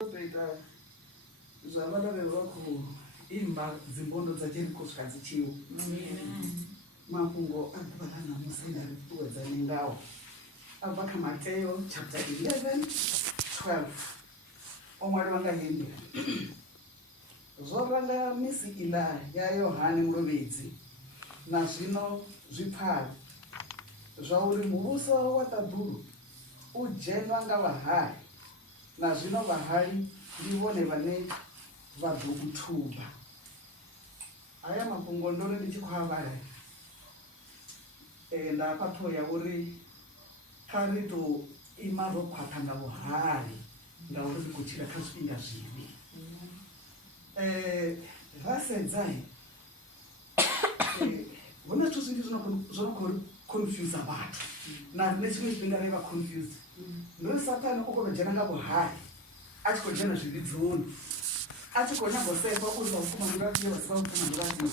toita zvavadaverwa kuimba dzimbondo dzachiriko svika dzichiwo mafungo akuvanana musenda rikuwedza nengawo abva kaMateyo chapter 11:12 omwari vangaendera zvoranga misi ila yaYohani murovedzi nazvino zvipfari zvauri muvuso watabhuru ujenwa ngavahari nazvino vahari ndivone vane vabhukutuba. Aya mafungo ndore ndichikwavara ndapatoya uri karito imarokwata ngavahari ngauri kuchira kazvipinga zvivi vasedzai vona tuzingi zvinokonfuse vanhu nechimwe chipinga raiva confused ndori satani okovejana ngavahari achikojana zviridzoni achikonyambosepa uri vakumanduratio vasiva kumanduratio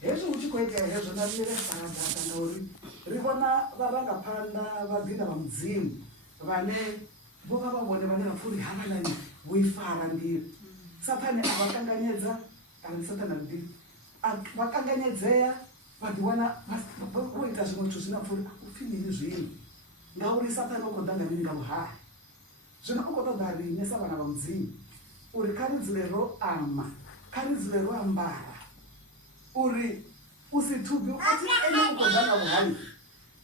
hezvo uchikoita hezvo narirefadhaka ngauri rivona varangapanda vabvinda vamudzimu vane vova vavone vane vapfuri havanani voifara ndiri satani avakanganyedza ari satani andiri vakanganyedzeya vadiwana voita zvimwe zvito zvinapfuri ufiniri zvinhu ngauri satani okodanganini ngauhari zvino okotodarinesa vana vamudzimu uri karidzire roama karidzire roambara uri usitubi ati ene ukodanga buhari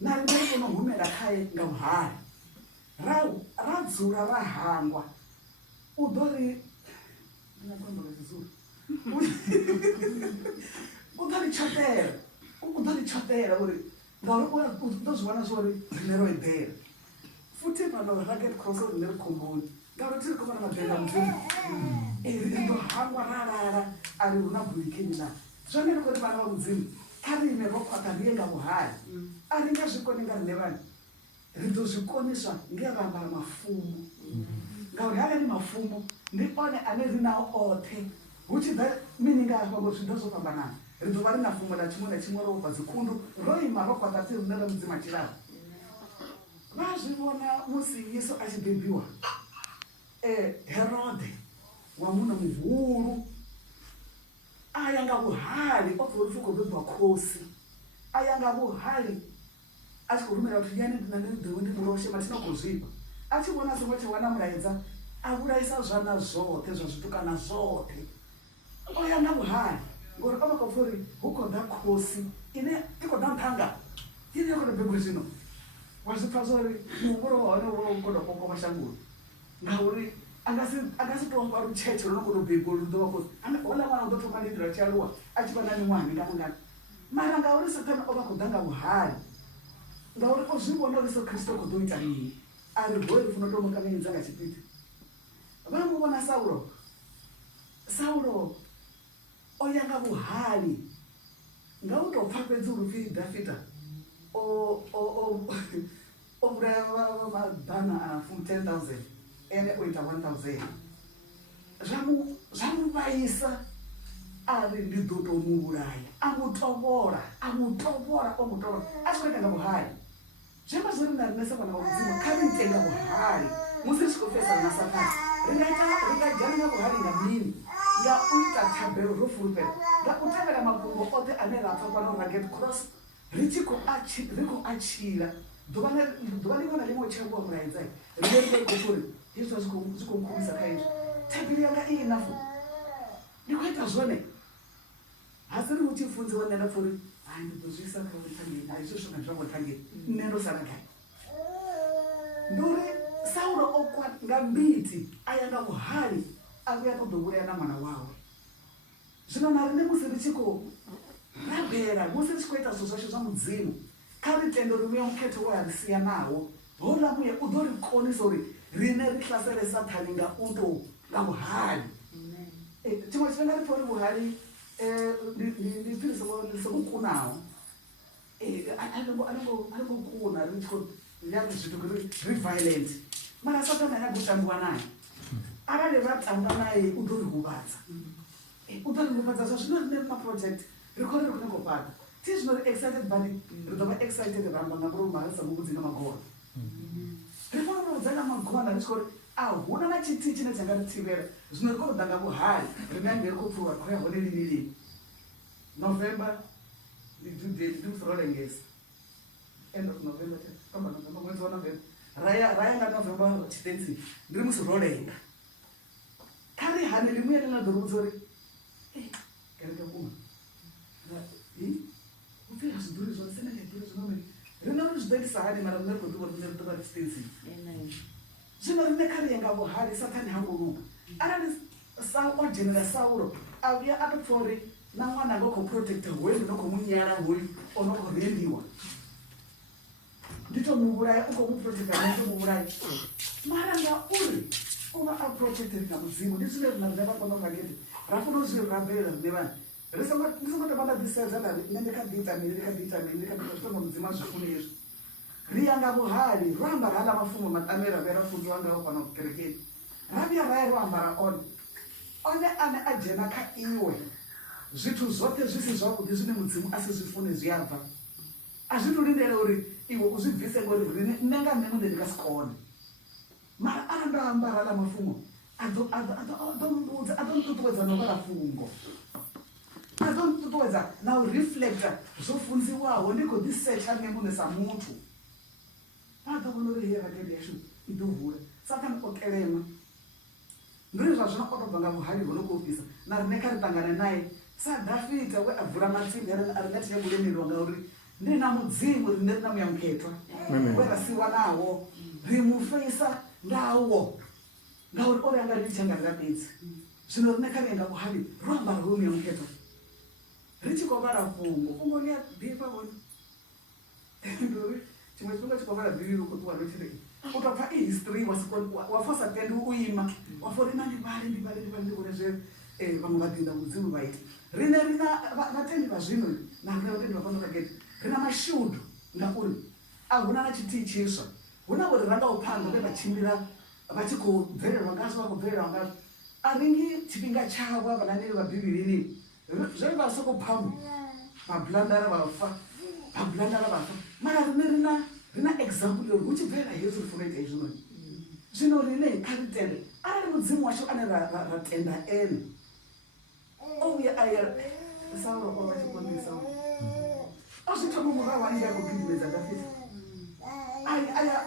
narinai unohumera kaye ngauhari radzura rahangwa udori udorichotera uri ngauri ndozvivona zvori rineroedhera futi pano raket cross rine rikomboni ngauri tiri kuvona mabhera mudzimu rindohangwa rarara ari runa bhuikenina zvonere kuti vana vamudzimu karine rokwata rienga buhari aringazvikonenga rine vanhu ridozvikoniswa ngerambara mafumbo ngauri havani mafumbo ndione ane rinawo ote uchibva mininga afambo zvindozopambanana ridova rina fumbo nachimwe nachimwe robva zikundu roima rokwata tiri rine remudzimu achirava vazvivona musi Yesu achibhebiwa Herode wamuno muhuru ayanga buhari obvorifuko bebwa kosi ayanga buhari achikurumira kuti yani ndinandidhiwendimuroshe matinogozvipa achivona zvimwe chewana muraedza avuraisa zvana zvote zvazvitukana zvote oyanga buhari ngori pamakopfuri hukoda kosi ine ikoda ntanga ine ikoda bhebwe zvino wazvipfazori muunguro waonewokoda koko mashanguro ngauri angasitopa rucheche runokotobhebwe rudovakosi ola mwana udotomanidira charuwa achipanani mwani ngamungani mara ngauri satani ovakudanga buhari ngauri ozvivona riso kristu okodoita nii ari rwori funotomukanganidzanga chipiti vamuvona Saulo oyanga buhari ngautopfa pedzi urupfi Dhafita oburaya mabhana 10,000 ene oita 1,000 zvamuvaisa ari ndidotomuuraya amutovora achikoitanga buhari zvemazvorindarinesa vana vamudzimu karitenga buhari musisvikofesa nasatani ringajana buhari ngamini ngauita tabhero rofurupera ngautevera makumbo ote ane rapfa pano raget cross rikoachira dhuva limwe nalimwe chirangwa muraedzai rinerikekofuri izvo zvikomukuvisa kaizvo tabhiri yanga iinafu ndikuita zvone hasi ri uchifunziwa nenda pfuri ndidozvisa kautangeni haizvozvo ngazvangotangeni nendosaragai nduri Saulo okwanga mbiti ayanga buhari akuya kudoburaya namwana wawe zvino narine musi richiko rabhera musi richikoita zvo zvacho zvamudzimu karitendo rimwe muketo waarisiya nawo horamuye udorikonisa uri rine rihlasere satani ngauto ngabuhari chimwe chifenga ripori buhari ndipiri sekukunawo anongokuna richikoyati zvito riviolent mara satani anyagotambwa naye arale vatamba naye udorihuvadza zvazvino rine maproject rikore rikunengopada ti zvinori excited body ridova excited ramba ngamburo marisa mukudzinga magora rifanira kudzana magona richikori ahuna na chiti chine changatithivera zvino ri kunodanga vuhari rinange ri kupfurwa kwaya hone rinilini November ndimfurolengesa end of November mwedzi wa November raya nga November chitensi ndiri musirolenga kari hani rimwe rinadorudza ri garika kuma upfira zvidhuri zvose nakadhuri zvinomwe rinori zvidendisa hani mara rine kuduva rinerutora chitensi zvino rine kari yenga vuhari satani hanguruka arani ojenera Sauro auya atopfori namwana angokoprotecta hwedu nokomunyara hoyu onokorembiwa nditomuuraya ukomuprotecta netomuuraya mara ngauri uva aprotected namudzimu ndizvine rinarinavakonokageti rafunozvirabhera rine vanhu risongotobanda dzisezana ndikadhiita zvitomo mudzima zvifune izvi riyanga vuhari ramba rala mafumo matamera verafunzo vangaokwana kukerekeni ravya raya rwambara one ane ajena kaiwe zvithu zvote zvisi zvakudi zvine mudzimu asi zvifune zviyabva azvitorindere uri iwe uzvibvise ngori nenga nemunde ndikasikone mara andoambara la mafumo adomututwedza novara fungo adomututwedza na ureflecta zvofunziwaho ndikodisecha nemunhu samuntu adokonoriera kedeshu idovhura saka ndikokelema ndiri zvazvinokotobva ngamuhari hunokupisa narinekaritangana naye sadhafita we avhura matsimbi arinatiyabulemerwa ngauri ndina mudzimu rine rina muyamuketwa werasiwa nawo rimufeisa ndawo ngauri ori anga richanga rirabedzi zvino rinekarenga kuhari rwamba rwomuyamuketwa richikovara fungo niyadhipavoni ndori chimwe chifungo chikovara dhiriri kuti wanochirei utobva ihistory wafosa tendi uima waforina ndibale vamwe vadhinda mudzimu vaiti rine rina vatendi vazvino narina vatendi vafanokageti rina mashudu ngauri ahuna nachitii chisva huna kuti rangaupanga vevachimbira vachikubvererwa ngazvo vakubvererwa ngazvo aringi chipinga chavo vananeri vabhibhirini zvevasokopamwe mabhulandara vafa mara rina example yori uchibvera yesu rifunoita izvinoi zvino rine karitende ari mudzimu wacho ane ratenda ene ouya aya Sauro ovachikondesa azvitomumura wange yakugidimedza Dhavhidhi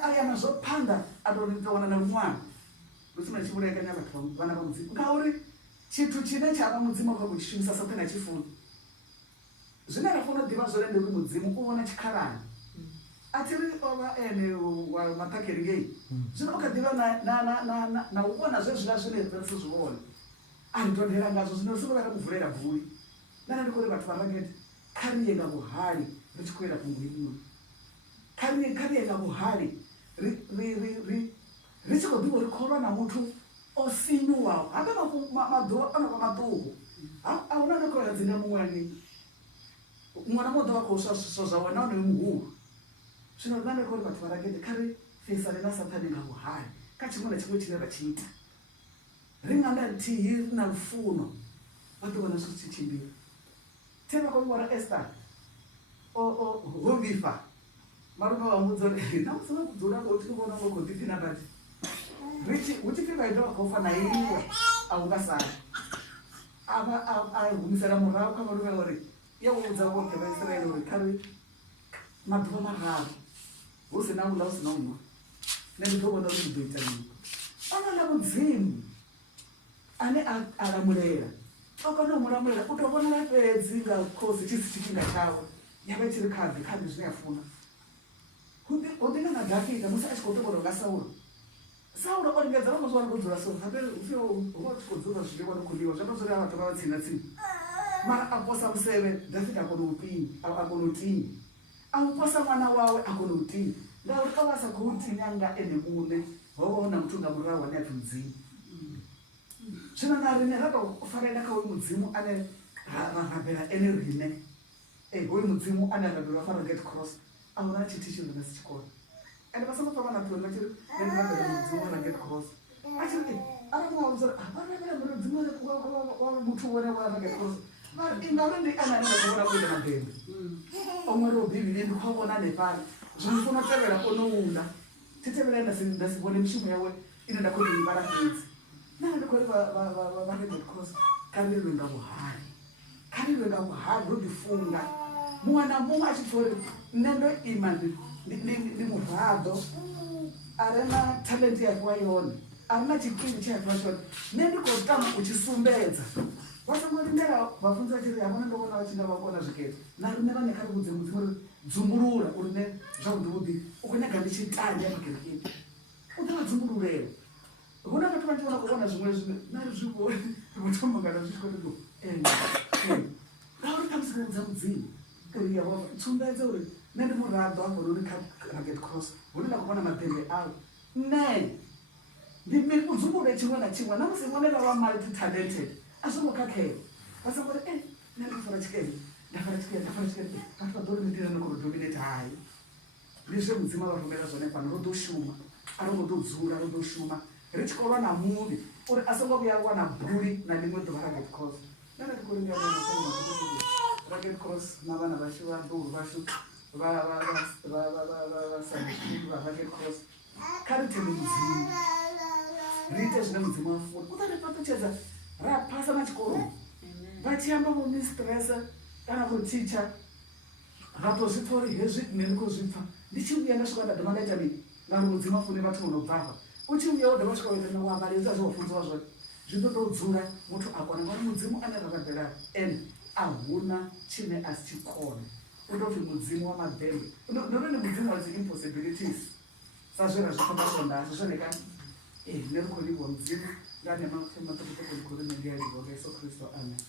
aya nazvopanda atoritawana nerumwana rusina chiuraikanya vana vamudzimu ngauri chithu chine chava mudzimu akakuchisvimisa satani achifuna zvine rafunodhiva zvorende uri mudzimu kuona chikarani atiri ova ene wamatakering zvino ukadhiva nauona zvezvina zvine zvezvozviona anditondera ngazvo zvino sinovakamuvhurera bvuri nanandikori vatu varangeti kariyenga muhari richikwera kungwiriro kariyenga muhari richikodhivo rikorwa namutu osinyuwawo hata madhoo anova matuhu auna nekoya dzine mumwani mwana modho wako sozvawana nemuhuru zvino nanandikori vatu varangeti kari fesane nasatani ngamuhari kachimwe nachimwe chine rachiita ringanda tihi rina rufuno vatogona zvichichimbira tena kwaivora Esther hovifa marume vamudzori namusina kudzora kotikuvona ngokodipina bati uchifika ita wakafa naiwe aungasara ahumisira murau kamarume ori yaudza voke vaisraeri ori kari madhuva mararu usina ula usina unwa nenditobona uri kudoita nini anoda mudzimu ane alamulera okanomuramulela utobona vapedzi ngakosi chisi chichinga chavo yava chiri kadhi zvinayafuna udinga na Dhavhidhi musi achikotokora Sauro oringedza vamozvara kudzora so vachikodzora zvidekwa nokudiwa zvatozori avatova vatsinatsinga mara aposa museve Dhavhidhi akonotini amuposa mwana wawe akonotini ngauri kavasa kuutini anga ene mune wavaona mutungamurira wane ati mudzimu zvino narine ratofarenda kauyu mudzimu ane rabhera ene rine uyu mudzimu ane rabhera wafana get cross auna chiti chirina sichikona ende vasangopava napiwa vachiri nerabhera mudzimu wana get cross achiri aramwauzora avarabhera mudzimu mutu wana get cross ingauri ananengakuona kuenda mabhembe omweri wobhibhiri ndikwaona nepari zvinofuna tevera onounda titevera ndasivone mishumo yawe ine ndakhona ivarakidzi nana ndikhori va-Red Cross karilwe nga vuhari karilwe nga vuhari ro ndifunga mumwe na mumwe a tshi pfha uri nne ndo ima ndi murado a re na talent ya fhiwa yone a ri na tshikili tshe a fhiwa tshone nne ndi khou tama u tshi sumbedza vha songo lindela vhafunzi vha tshi ri havhona ndo vhona vha tshi nga vha kona zwikepe na riṋe vhane kha ri vhudze mudzimu uri dzumbulula uri ne zwavhuḓi vhuḓi u khou nyaga ndi tshi tandi ya kerekeni u ḓo vha dzumbululelo hu na vhathu vhanzhi vha khou vhona zwiṅwe zwine na ri zwi vhoni ri thoma ngana zwi tshi khou ri ngauri kha musi kha vhudza mudzimu uri yavho tsumbedza uri nne ndi muraḓo hafho nori kha Red Cross hune nda khou vhona maḓembe awu nne ndi u dzumbulule tshiṅwe na tshiṅwe na musi ṅwane vha vha multi talented a songo khakhea vha songo ri nne ndi fara tshikene ndafara tshikene vhathu vha ḓo ri ndila ni khou dominate hayi ndi zwe mudzimu a vha rumela zwone fhano ro ḓo shuma a ro ngo ḓo dzula ro ḓo shuma ri tshi khou lwa na muvhi uri a songo vhuya wana buli na ḽiṅwe ḓuvha ra Red Cross nane ndi khou ra Red Cross na vhana vhashu vha ḓouri vhashu vasanskulu va Red Cross kha ri thembe mudzimu ri ite zwine mudzimu a funa u ḓa ri fhaṱutshedza ra phasa na tshikoloni vha tshi amba vho mistress kana vho teacher ra tou zwi pfha uri hezwi nne ndi khou zwi pfha ndi tshi vhuya nda swika nda doma nda ita mini ngauri mudzimu a funi vhathu vho no bvafha u tshi vhuya u dovha swika wena wa vhaledza zwo funziwa zwone zwi ḓo tou dzula muthu a kona ngauri mudzimu ane ra rabela ene a huna tshine a si tshi kona u tou pfhi mudzimu wa maḓembe ndo ri ni mudzimu wa dzi impossibilities sa zwe ra zwi khomba swondazi zwone kani nne ri khou livhuwa mudzimu nga nema maṱukuṱuku ndi khou ri nne ndi a livhuwa nga Yesu Kristo amen